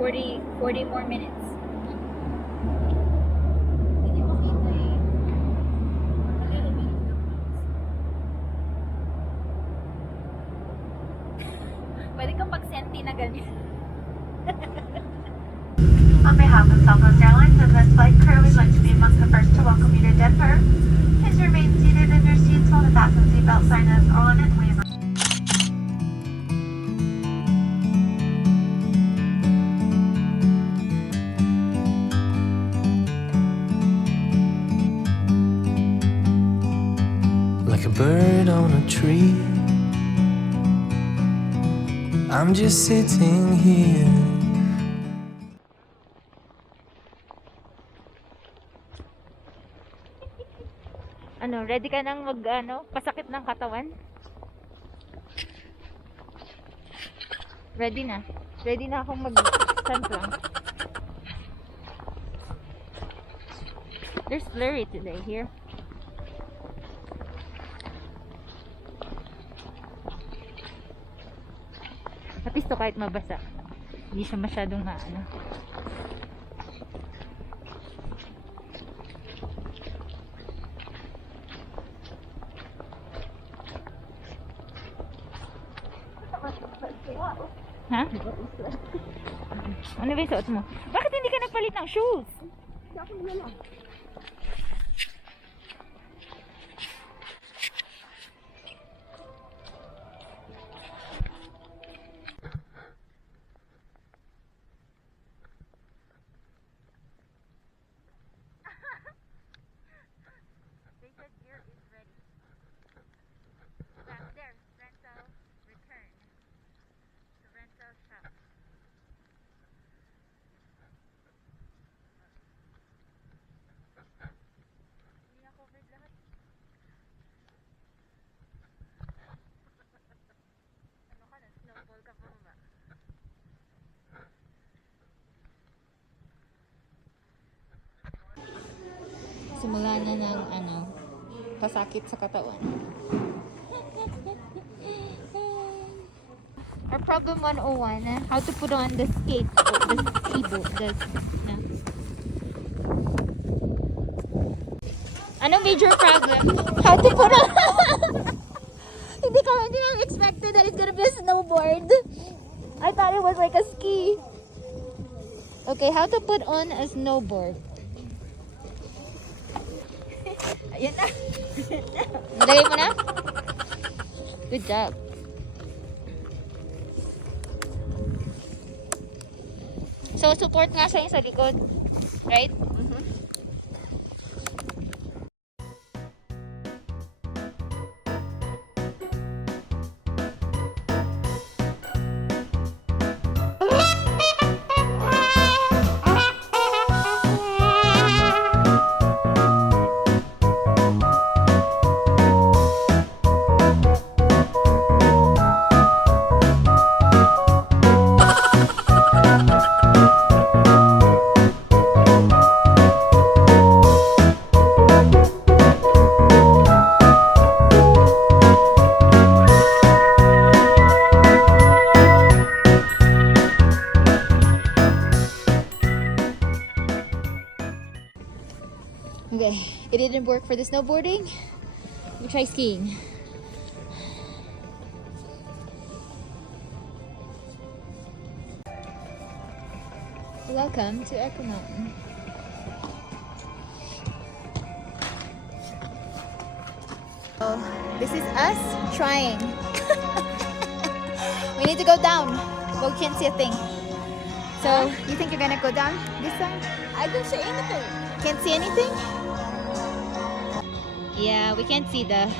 40 more minutes. Hindi makita eh. A little bit of the Pwede kang mag-senti na ganyan. On behalf of Southwest Airlines and this flight crew, we'd like to be among the first to welcome you to Denver. Please remain seated in your seats while the fasten seatbelt sign is on and we like a bird on a tree. I'm just sitting here. Ano, ready ka nang pasakit ng katawan? Ready na. Ready na akong mag-stand lang. There's flurry today here. At least to kahit mabasa. Hindi siya masyadong maano. Ha? Ano ba yung suot mo? Bakit hindi ka nagpalit ng shoes? They said gear is ready. That's there. Rental return. The rental shop. Hindi na covered lahat. Ano ka na? Snowball ka pa ba? Simula na ng pasakit sa katawan. Our problem 101, how to put on the skate, the ski boot, Anong major problem? How to put on? Hindi ko expected that it's gonna be a snowboard. I thought it was like a ski. Okay, how to put on a snowboard? Ayan na. Nalagay mo na? Good job. So, support nga siya yung sa likod. Right? Okay, it didn't work for the snowboarding. We try skiing. Welcome to Echo Mountain. So, this is us trying. We need to go down, but we can't see a thing. So, you think you're gonna go down this time? I don't see anything. Can't see anything? Yeah, we can't see the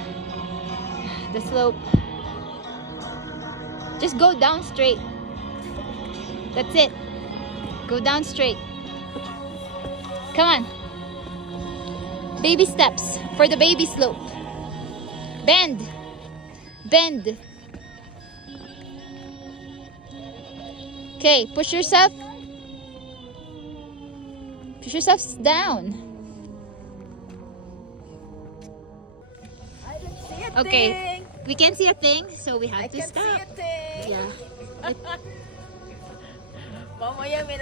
slope. Just go down straight. That's it. Go down straight. Come on. Baby steps for the baby slope. Bend. Bend. Okay, push yourself. Push yourself down. I don't see a Okay, thing. we can't see a thing, so we have I to can't stop. see a thing. Yeah. Mamaya may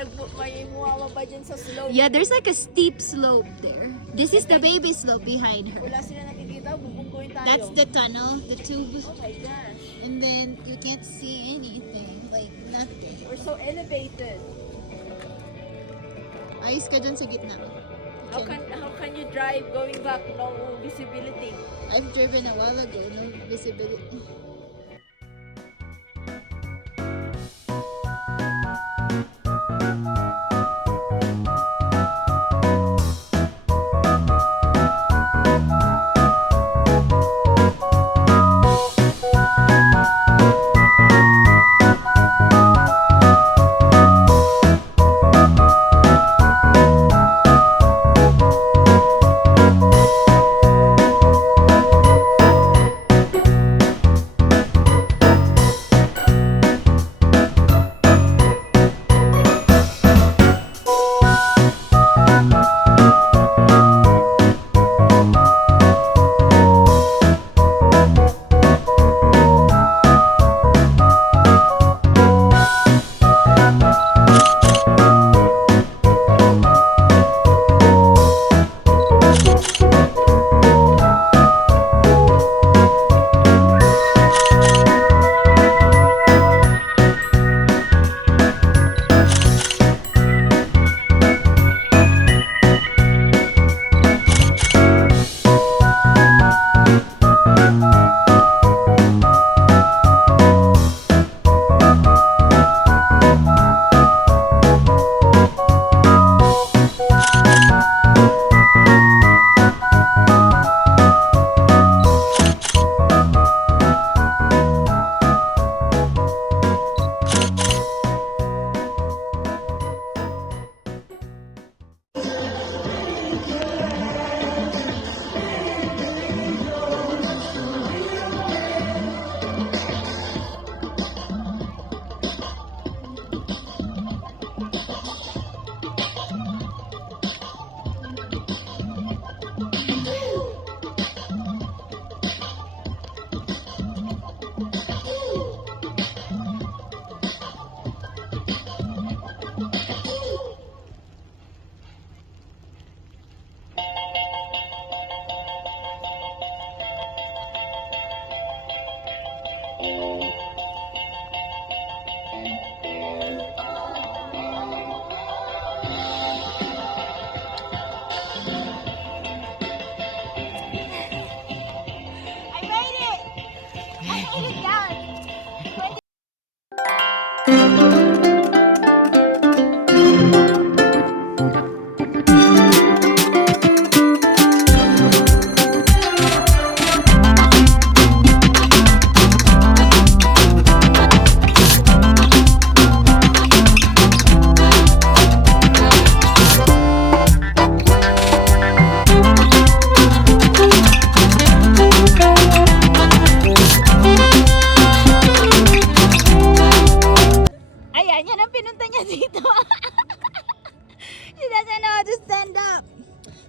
muha pa dyan sa slope. Yeah, there's like a steep slope there. This is the baby slope behind her. Wala sila nakikita, bubungkoy tayo. That's the tunnel, the tube. Oh my gosh. And then you can't see anything, like nothing. We're so elevated. Ayos ka dyan sa gitna. How can you drive going back? No visibility. I've driven a while ago, no visibility.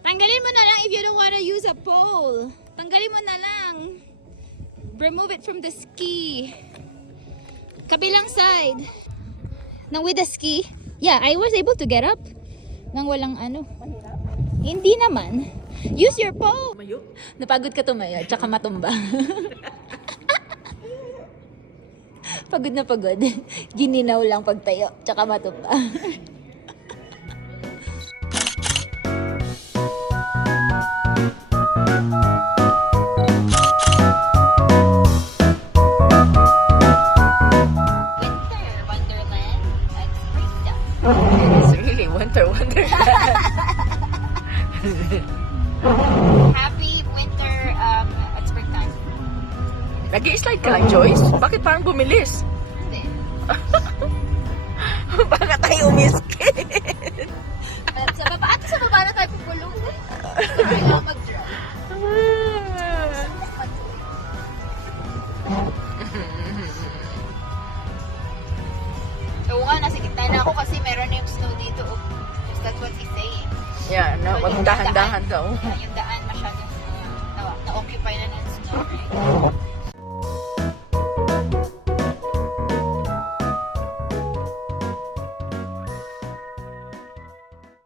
Tanggalin mo na lang if you don't wanna use a pole. Tanggalin mo na lang. Remove it from the ski. Kabilang side. Nang with the ski. Yeah, I was able to get up. Nang walang ano. Hindi naman. Use your pole. Mayo? Napagod ka tumayo, tsaka matumba. Pagod na pagod. Gininaw lang pagtayo, tsaka matumba. It's really winter wonderland. Happy winter expert time. Nag-i-slide ka lang, Joyce? Bakit parang bumilis? Hindi. Baka tayo umiskin. Sa baba na tayo pupulong. Kailangan mag-drop. Oo nga, nasa gitna na ako kasi meron yung snow dito. Oh. That's what he's saying. Yeah, no, So, magdahan-dahan daw. Yung daan masyadong na-occupy na ng snow.